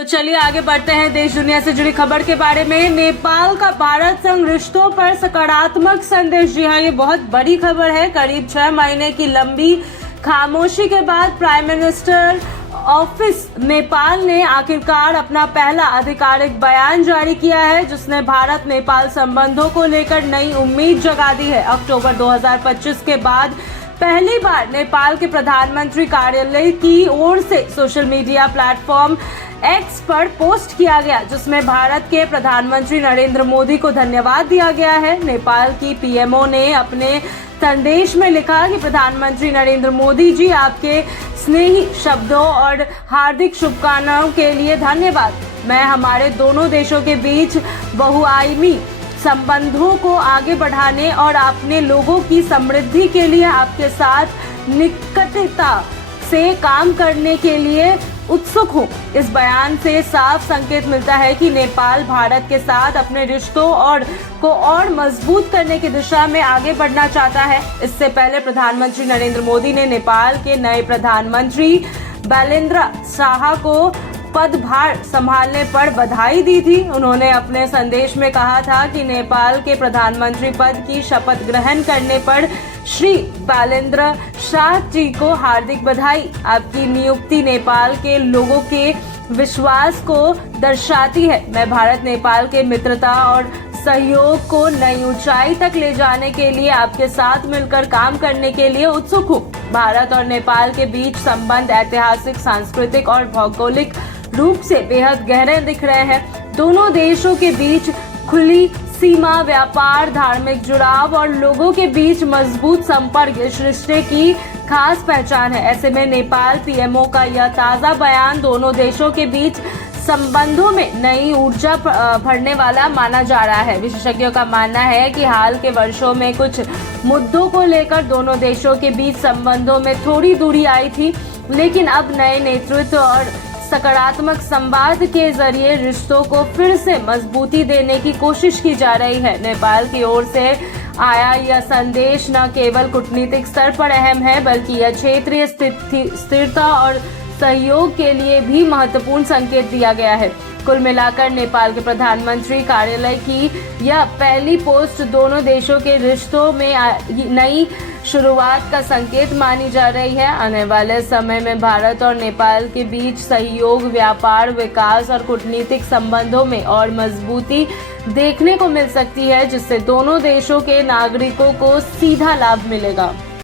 तो चलिए आगे बढ़ते हैं देश दुनिया से जुड़ी खबर के बारे में। नेपाल का भारत संग रिश्तों पर सकारात्मक संदेश। जी हाँ, ये बहुत बड़ी खबर है। करीब 6 महीने की लंबी खामोशी के बाद प्राइम मिनिस्टर ऑफिस नेपाल ने आखिरकार अपना पहला आधिकारिक बयान जारी किया है, जिसने भारत नेपाल संबंधों को लेकर नई उम्मीद जगा दी है। अक्टूबर 2025 के बाद पहली बार नेपाल के प्रधानमंत्री कार्यालय की ओर से सोशल मीडिया प्लेटफॉर्म एक्स पर पोस्ट किया गया, जिसमें भारत के प्रधानमंत्री नरेंद्र मोदी को धन्यवाद दिया गया है। नेपाल की पीएमओ ने अपने संदेश में लिखा कि प्रधानमंत्री नरेंद्र मोदी जी, आपके स्नेही शब्दों और हार्दिक शुभकामनाओं के लिए धन्यवाद। मैं हमारे दोनों देशों के बीच बहुआयामी संबंधों को आगे बढ़ाने और अपने लोगों की समृद्धि के लिए आपके साथ निकटता से काम करने के लिए उत्सुक हूँ। इस बयान से साफ संकेत मिलता है कि नेपाल भारत के साथ अपने रिश्तों को और मजबूत करने की दिशा में आगे बढ़ना चाहता है। इससे पहले प्रधानमंत्री नरेंद्र मोदी ने नेपाल के नए प्रधानमंत्री बैलेन्द्र शाह को पदभार संभालने पर बधाई दी थी। उन्होंने अपने संदेश में कहा था कि नेपाल के प्रधानमंत्री पद की शपथ ग्रहण करने पर श्री बैलेन्द्र शाह जी को हार्दिक बधाई। आपकी नियुक्ति नेपाल के लोगों के विश्वास को दर्शाती है। मैं भारत नेपाल के मित्रता और सहयोग को नई ऊंचाई तक ले जाने के लिए आपके साथ मिलकर काम करने के लिए उत्सुक हूँ। भारत और नेपाल के बीच संबंध ऐतिहासिक, सांस्कृतिक और भौगोलिक रूप से बेहद गहरे दिख रहे हैं। दोनों देशों के बीच खुली सीमा, व्यापार, धार्मिक जुड़ाव और लोगों के बीच मजबूत संपर्क इस रिश्ते की खास पहचान है। ऐसे में नेपाल पीएमओ का यह ताज़ा बयान दोनों देशों के बीच संबंधों में नई ऊर्जा भरने वाला माना जा रहा है। विशेषज्ञों का मानना है कि हाल के वर्षों में कुछ मुद्दों को लेकर दोनों देशों के बीच संबंधों में थोड़ी दूरी आई थी, लेकिन अब नए नेतृत्व और सकारात्मक संवाद के जरिए रिश्तों को फिर से मजबूती देने की कोशिश की जा रही है। नेपाल की ओर से आया यह संदेश न केवल कूटनीतिक स्तर पर अहम है, बल्कि यह क्षेत्रीय स्थिरता और सहयोग के लिए भी महत्वपूर्ण संकेत दिया गया है। कुल मिलाकर नेपाल के प्रधानमंत्री कार्यालय की यह पहली पोस्ट दोनों देशों के रिश्तों में नई शुरुआत का संकेत मानी जा रही है। आने वाले समय में भारत और नेपाल के बीच सहयोग, व्यापार, विकास और कूटनीतिक संबंधों में और मजबूती देखने को मिल सकती है, जिससे दोनों देशों के नागरिकों को सीधा लाभ मिलेगा।